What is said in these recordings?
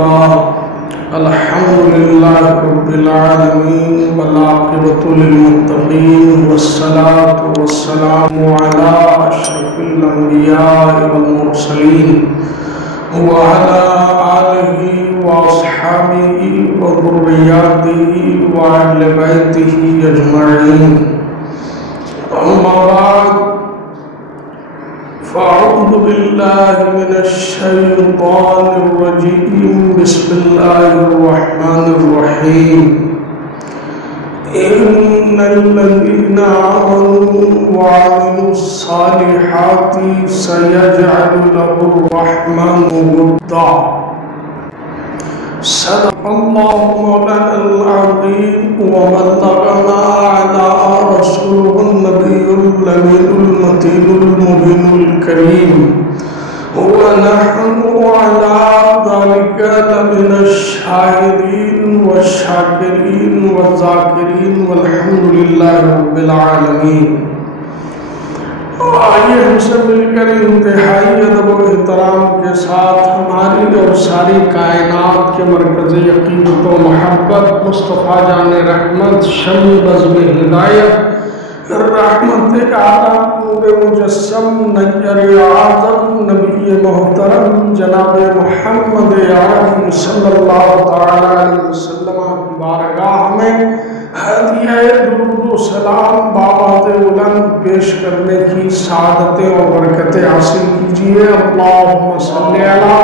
لله الحمد لله رب العالمين والعاقبة للمتقين والصلاة والسلام على أشرف الأنبياء والمرسلين وعلى آله وأصحابه وذرياته وأهل بيته أجمعين. أما بعد فأعوذ بالله من الشيطان الرجيم. بسم الله الرحمن الرحيم. إن الذين آمنوا وعملوا الصالحات سيجعل لهم الرحمن ودا. صدق الله مولانا العظيم وبلغنا على رسوله النبي الأمين المتين المبين الكريم ونحن على ذلك لمن الشاهدين والشاكرين والذاكرين والحمد لله رب العالمین. آئیے ہم سے مل کر انتہائی ادب و احترام کے ساتھ ہماری اور ساری کائنات کے مرکز عقیدت و محبت مصطفیٰ جان رحمت شمع بزم ہدایت رحمت عالم نور مجسم نیر اعظم نبی محترم جناب محمد عربی صلی اللہ تعالی علیہ وسلم کی بارگاہ میں ہدیہ درود و سلام بابات بلند پیش کرنے کی سعادتیں اور برکتیں حاصل کیجیے. اللہم صلی علی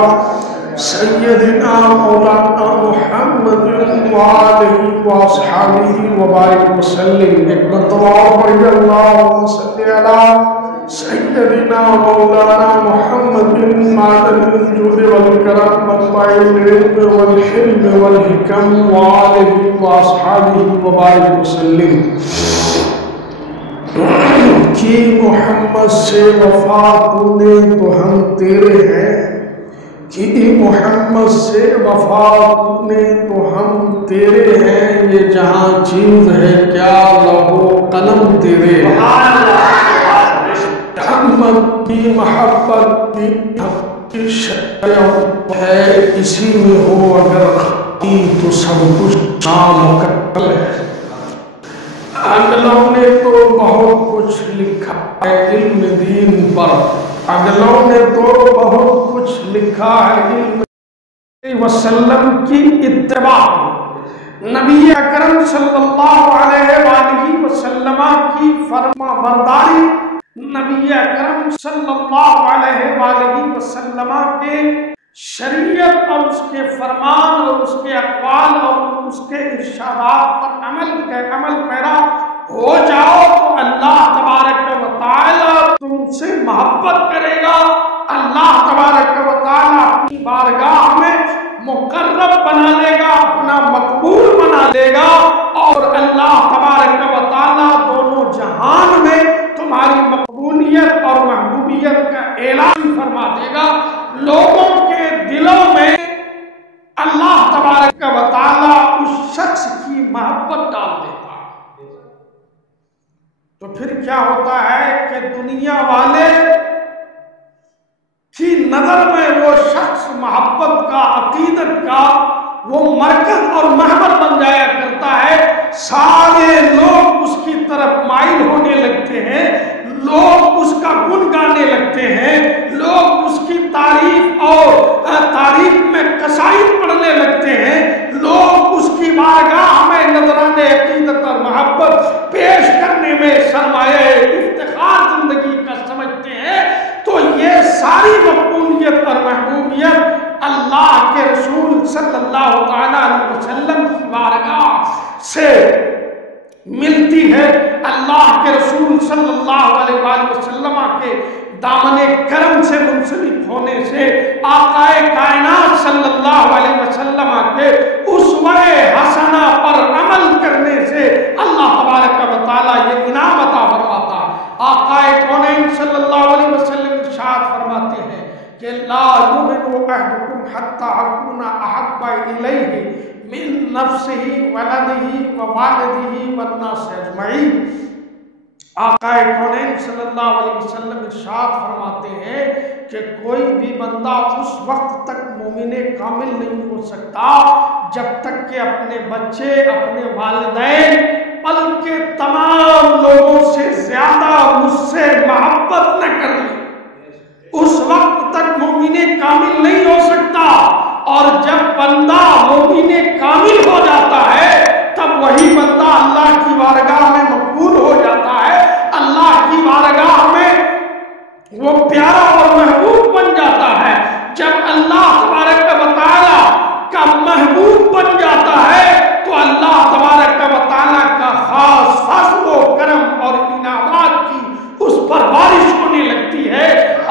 سیدنا مولانا محمد وآلہ واصحابہ وبارک وسلم. ایک مرتبہ پڑھیے اللہم صلی علی سیدنا مولانا محمد معدن الجود والکرم منبع العلم والحلم والحکم وآلہ واصحابہ وبارک وسلم. کی محمد سے وفا تو نے تو ہم تیرے ہیں، کہ محمد سے وفا تو نے تو ہم تیرے ہیں، یہ جہاں چیز ہے کیا لوح و قلم تیرے ہیں. محمد کی محبت کی شریعت ہے، اسی میں ہو اگر خطی تو سب کچھ نامکمل ہے. اگلوں نے تو بہت کچھ لکھا ہے علم دین پر، اگلوں نے تو بہت کچھ لکھا ہے علم وسلم کی اتباع، نبی اکرم صلی اللہ علیہ وآلہ وسلم کی فرما برداری، نبی اکرم صلی اللہ علیہ وآلہ وسلم کے شریعت اور اس کے فرمان اور اس کے اقوال اور اس کے ارشادات پر عمل پیرا ہو جاؤ تو اللہ تبارک و تعالی تم سے محبت کرے گا. اللہ تبارک و تعالی اپنی بارگاہ میں مقرب بنا لے گا، اپنا مقبول بنا لے گا، اور اللہ تبارک و تعالی دونوں جہان میں تمہاری مقبولیت اور محبوبیت کا اعلان فرما دے گا. لوگوں کے دلوں میں اللہ تبارک و تعالی اس شخص کی محبت ڈال دیتا ہے. تو پھر کیا ہوتا ہے کہ دنیا والے کی نظر میں وہ شخص محبت کا، عقیدت کا وہ مرکز اور محور بن جایا کرتا ہے. سارے لوگ اس کی طرف مائل ہونے لگتے ہیں، لوگ اس کا گن گانے لگتے ہیں، لوگ اس کی تعریف اور تعریف میں قصائد پڑھنے لگتے ہیں، لوگ اس کی بارگاہ میں نذرانے عقیدت اور محبت پیش کرنے میں سرمایہ افتخار زندگی کا سمجھتے ہیں. تو یہ ساری مقبولیت اور محبوبیت اللہ کے رسول صلی اللہ تعالی علیہ وسلم کی بارگاہ سے ملتی ہے. اللہ کے رسول صلی اللہ علیہ وآلہ وسلم کے دامن کرم سے منسلک ہونے سے، آقا کائنات صلی اللہ علیہ وسلم کے اسوہ حسنہ پر عمل کرنے سے اللہ تبارک و تعالیٰ یہ انعام عطا فرماتا. آقا کونین صلی اللہ علیہ وسلم ارشاد فرماتے ہیں کہ لا یؤمن احدکم حتی اکون احب الیہ من نفسہ ولدہ ووالدہ والناس اجمعین. آقا کونین صلی اللہ علیہ وسلم ارشاد فرماتے ہیں کہ کوئی بھی بندہ اس وقت تک مومن کامل نہیں ہو سکتا جب تک کہ اپنے بچے، اپنے والدین بلکہ تمام لوگوں سے زیادہ مجھ سے محبت نہ کر لے، اس وقت تک مومن کامل نہیں ہو سکتا۔ اور جب بندہ مومن کامل ہو جاتا ہے تب وہی بندہ اللہ کی بارگاہ میں مقبول ہو جاتا ہے، اللہ کی بارگاہ میں وہ پیارا اور محبوب بن جاتا ہے۔ جب اللہ تبارک و تعالی کا محبوب بن جاتا ہے تو اللہ تبارک و تعالی کا خاص فضل و کرم اور انعامات کی اس پر بارش ہونے لگتی ہے۔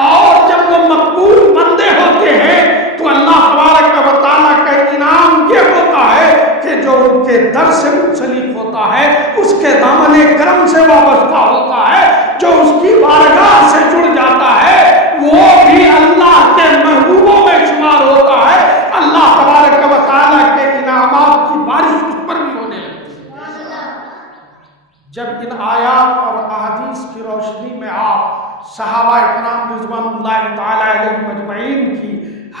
اور جب وہ مقبول بندے ہوتے ہیں تو اللہ تبارک و تعالی کا انعام یہ ہوتا ہے کہ جو ان کے در سے منسلک ہوتا ہے، اس کے دامن کرم سے وابستہ ہوتا ہے، جو اس کی بارگاہ سے جڑ جاتا ہے، وہ بھی اللہ کے محبوبوں میں شمار ہوتا ہے۔ اللہ تبارک و تعالی کے انعامات کی بارش اس پر بھی ہونے لگتی ہے۔ جب ان آیات اور احادیث کی روشنی میں آپ صحابہ کرام رضوان اللہ تعالی علیہم اجمعین کی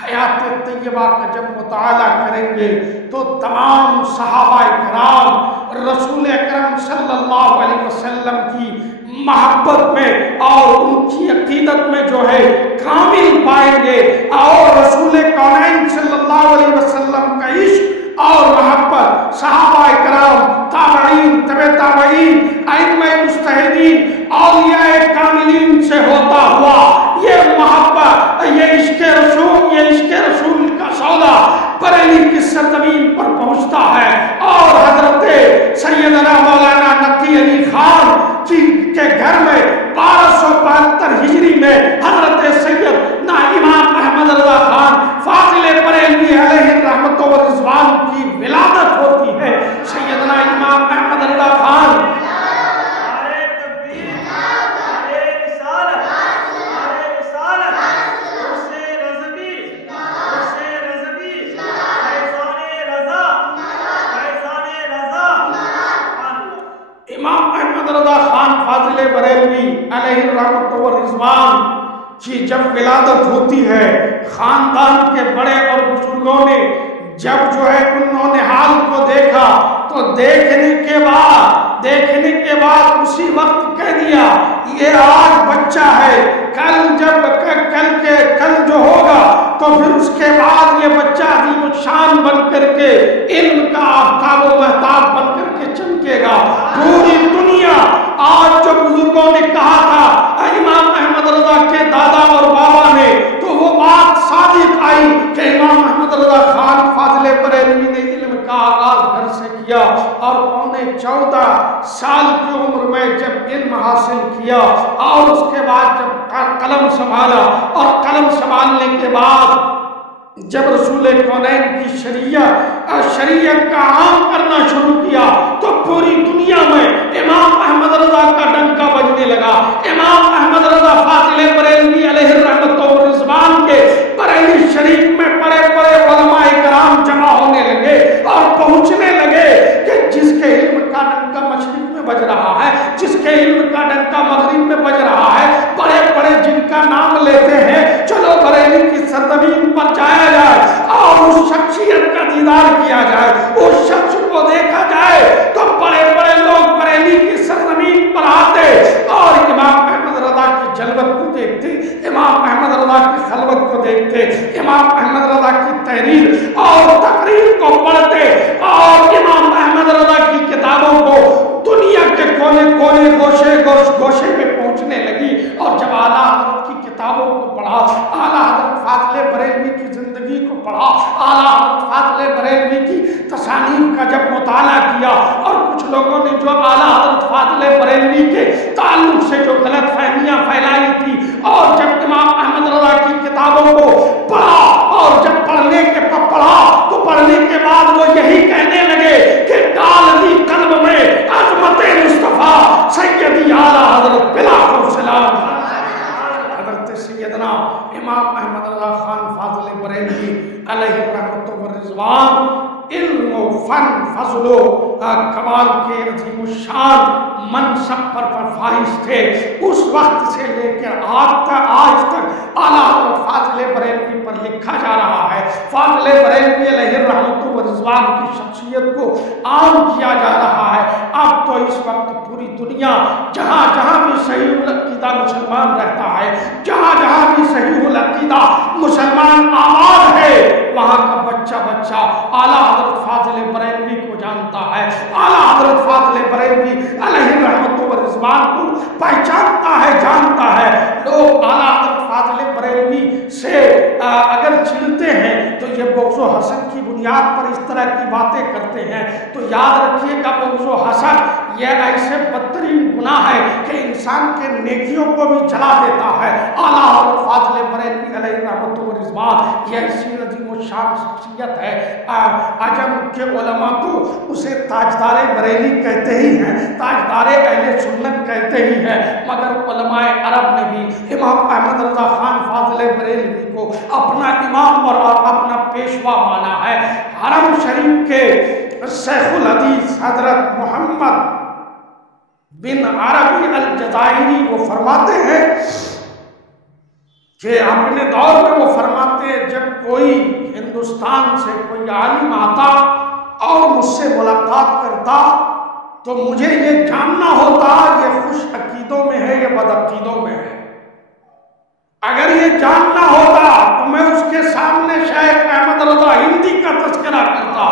حیات طیبہ کا جب مطالعہ کریں گے تو تمام صحابہ کرام رسول اکرم صلی اللہ علیہ وسلم کی محبت میں اور ان کی عقیدت میں جو ہے کامل پائیں گے، اور رسول کونین صلی اللہ علیہ وسلم کا عشق اور محبت صحابہ کرام، تابعین، تبع تابعین، ائمہ مجتہدین، اولیاء کاملین سے ہوتا ہوا یہ محبت، یہ عشق رسول کا سودا بریلی کی سرزمین پر پہنچتا ہے۔ اور حضرت سیدنا مولانا نقی علی خان کے گھر میں 1272 ہجری میں حضرت سیدنا امام احمد رضا خان فاضل بریلوی علیہ رحمت و رضوان کی ولادت ہوتی ہے۔ سیدنا امام احمد رضا خان فاضل بریلوی علیہ رحمت و رضوان کی جب ولادت ہوتی ہے، خاندان کے بڑے اور بزرگوں نے جب جو ہے انہوں نے حال کو دیکھا تو دیکھنے کے بعد اسی وقت کہہ دیا یہ آج بچہ ہے، کل جو ہوگا تو پھر اس کے بعد یہ بچہ عظیم الشان بن کر کے علم کا آفتاب و مہتاب بن کر کے چمکے گا۔ پوری دنیا آج جو بزرگوں نے کہا تھا امام احمد رضا کے دادا اور بابا نے، تو وہ بات صادق آئی کہ امام احمد رضا خان فاضل بریلوی نے علم کا آغاز گھر سے کیا، اور 14 سال کی عمر میں جب علم حاصل کیا اور اس کے بعد جب قلم سنبھالا، اور قلم سنبھالنے کے بعد جب رسول کونین کی شریعت کا عام کرنا شروع کیا تو پوری دنیا میں امام احمد رضا کا ڈنکا بجنے لگا۔ امام احمد رضا فاضل بریلوی علیہ رحمت و رضوان کے بریلی شریف میں بڑے بڑے علماء کرام جمع ہونے لگے اور پہنچنے لگے کہ جس کے علم کا ڈنکا مشرق میں بج رہا ہے، جس کے علم کا ڈنکا مغرب میں بج رہا ہے، بڑے بڑے جن کا نام لیتے ہیں، چلو بریلی کی سرزمین پر جایا جائے اور اس شخصیت کا دیدار کیا جائے، اس شخص کو دیکھا جائے۔ تو بڑے بڑے لوگ بریلی کی سرزمین پر آتے اور امام احمد رضا کی جلوت کو دیکھتے، امام احمد رضا کی خلوت کو دیکھتے، امام احمد رضا کی تحریر اور تقریر کو پڑھتے، اور امام احمد رضا کی کتابوں کو دنیا کے کونے کونے گوشے میں پہنچنے لگی۔ اور جب اعلیٰ حضرت کی کتابوں کو پڑھا، اعلیٰ حضرت فاضل بریلوی کی زندگی کو پڑھا، اعلیٰ حضرت فاضل بریلوی کی تصانیف کا جب مطالعہ کیا، اور کچھ لوگوں نے جو اعلیٰ حضرت فاضل بریلوی کے تعلق سے جو غلط فہمیاں پھیلائی تھی، اور جب امام احمد رضا کی کتابوں کو پڑھا، اور جب پڑھنے کے بعد وہ یہی کہنے لگے کہ ڈال دی قلب میں عظمت مصطفیٰ سیدی اعلیٰ حضرت بلا سلام حضرت سیدنا امام احمد رضا خان فاضل بریلوی علیہ رحمت و رضوان علم و فن فضل و کمال کے عظیم الشان منصب پر فائز تھے، اس وقت سے لے کر آج تک اعلیٰ حضرت فاضل بریلوی پر لکھا جا رہا ہے۔ فاضل بریلوی علیہ الرحمۃ والرضوان کی شخصیت کو عام کیا جا رہا ہے۔ اب تو اس وقت پوری دنیا جہاں جہاں بھی صحیح العقیدہ مسلمان رہتا ہے، جہاں جہاں بھی صحیح العقیدہ مسلمان آباد ہے، وہاں کا بچہ اعلیٰ حضرت فاضل بریلوی کو جانتا ہے، اعلیٰ حضرت فاضل بریلوی علیہ الرحمۃ والرضوان کو پہچانتا ہے، جانتا ہے۔ لوگ اعلیٰ حضرت فاضل بریلوی سے اگر چڑھتے ہیں تو یہ بغض و حسد کی بنیاد پر اس طرح کی باتیں کرتے ہیں، تو یاد رکھیے گا بغض و حسد یہ ایسے بدترین گناہ ہے کہ انسان کے نیکیوں کو بھی جلا دیتا ہے۔ اعلیٰ حضرت فاضل بریلوی علیہ الرحمۃ والرضوان یہ ایسی عظیم الشان شخصیت ہے، عجم کے علماء تو اسے تاجدار بریلی کہتے ہی ہیں، تاجدار اہل سنت کہتے ہی ہیں، مگر علماء عرب نے بھی امام احمد رضا خان فاضل بریلوی کو اپنا امام اور اپنا پیشوا مانا ہے۔ حرم شریف کے شیخ الحدیث حضرت محمد بن عربی الجزائری وہ فرماتے ہیں کہ اپنے دور میں وہ فرماتے ہیں جب کوئی ہندوستان سے کوئی عالم آتا اور مجھ سے ملاقات کرتا تو مجھے یہ جاننا ہوتا یہ خوش عقیدوں میں ہے یا بد عقیدوں میں ہے۔ اگر یہ جاننا ہوتا تو میں اس کے سامنے شیخ احمد رضا ہندی کا تذکرہ کرتا،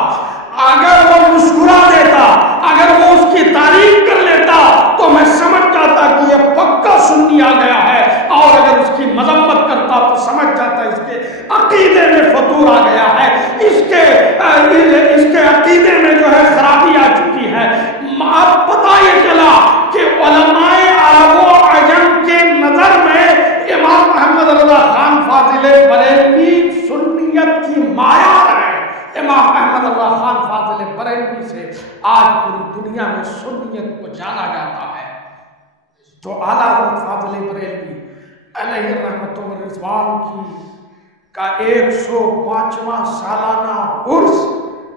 اگر وہ مسکرا دیتا، اگر وہ اس کی تعریف کر لیتا تو میں سمجھ جاتا کہ یہ پکا سنی آ گیا ہے، اور اگر اس کی مذمت کرتا تو سمجھ جاتا اس کے عقیدے میں فتور آ گیا ہے، اس کے عقیدے میں جو ہے خرابی آ چکی ہے۔ اب پتہ یہ چلا کہ علماء عرب و عجم کے نظر میں امام احمد رضا خان فاضل بریلوی سنیت کی معیار ہے۔ امام احمد رضا خان فاضل بریلوی سے آج پوری دنیا میں سنیت کو جانا جاتا ہے۔ تو اعلیٰ حضرت فاضل بریلوی علیہ الرحمۃ والرضوان کا 105واں سالانہ عرس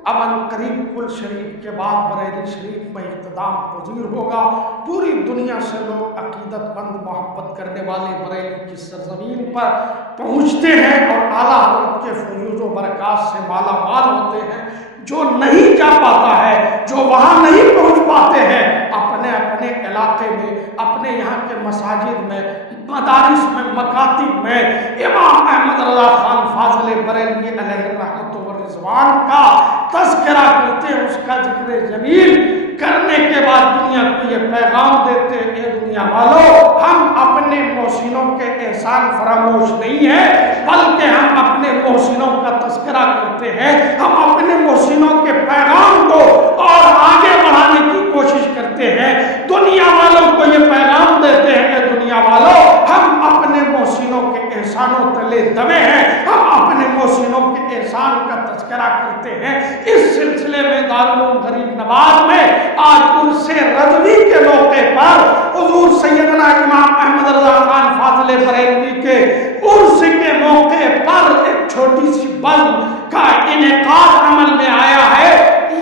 اب قریب کل شریف کے بعد بریلی شریف میں اختتام پذیر ہوگا۔ پوری دنیا سے لوگ عقیدت مند محبت کرنے والے بریلی کی سرزمین پر پہنچتے ہیں اور اعلیٰ حضرت کے فیوز و برکات سے مالا مال ہوتے ہیں۔ جو نہیں جا پاتا ہے، جو وہاں نہیں پہنچ پاتے ہیں، اپنے اپنے علاقے میں، اپنے یہاں کے مساجد میں، مدارس میں، مکاتب میں امام احمد رضا خان فاضل بریلوی علیہ الرحمۃ والرضوان کا تذکرہ کرتے ہیں، اس کا ذکر جمیل کرنے کے بعد دنیا کو یہ پیغام دیتے ہیں، اے دنیا والو، ہم اپنے محسنوں کے احسان فراموش نہیں ہیں، بلکہ ہم اپنے محسنوں کا تذکرہ کرتے ہیں، ہم اپنے محسنوں کے پیغام کو اور آگے بڑھانے کی کوشش کرتے ہیں۔ دنیا والوں کو یہ پیغام دیتے ہیں کہ دنیا والوں، ہم اپنے محسنوں کے احسانوں تلے دبے ہیں، ہم اپنے محسنوں کے احسان کا تذکرہ کرتے ہیں۔ اس سلسلے میں دارالعلوم غریب نواز میں آج عرس رضوی کے موقع پر حضور سیدنا امام احمد رضا خان فاضل بریلوی کے عرس کے موقع پر ایک چھوٹی سی بلد کا انعقاد عمل میں آیا ہے۔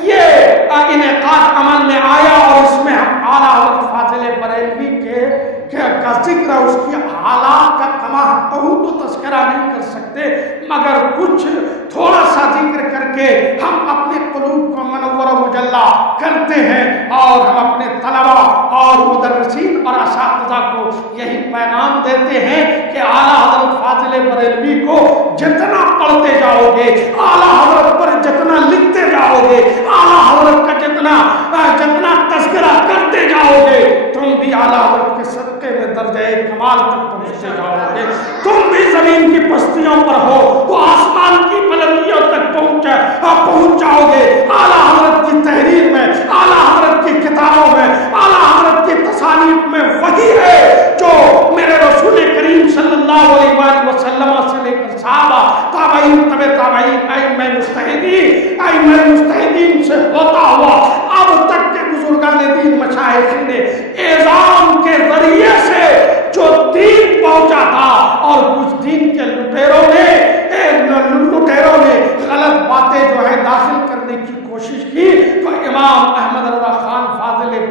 یہ انعقاد عمل میں آیا اور اس میں ہم اعلیٰ حضرت فاضل بریلوی کا ذکر، اس کی حالات کا کما تو تذکرہ نہیں کر سکتے، مگر کچھ تھوڑا سا ذکر کر کے ہم اپنے قلوب کو منور و مجلہ کرتے ہیں اور ہم اپنے طلبہ اور مدرسین اور اساتذہ کو یہی پیغام دیتے ہیں کہ اعلیٰ حضرت فاضل بریلوی کو جتنا پڑھتے جاؤ گے، اعلیٰ حضرت پر جتنا لکھتے جاؤ گے، اعلیٰ حضرت کا جتنا تذکرہ کرتے جاؤ گے، تم بھی اعلیٰ حضرت کے صدقے میں درجہ کمال تک پہنچتے جاؤ گے۔ تم بھی زمین کی پستیوں پر ہو تو آسمان کی بلندیوں تک پہنچ جاؤ گے۔ اعلیٰ حضرت کی تحریر میں، اعلیٰ حضرت کی کتابوں میں، اعلیٰ حضرت کی تصانیف میں وہی ہے جو میرے رسول کریم صلی اللہ علیہ وآلہ وسلم سے لے کر صحابہ، تابعین، تبع تابعین، ائمہ مجتہدین سے ہوتا ہوا اب تک کے بزرگان دین مشائخ نے اعظام کے ذریعے سے جو دین پہنچا تھا، اور کچھ دین کے لٹیروں نے غلط باتیں جو ہے داخل کرنے کی کوشش کی، تو امام احمد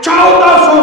1400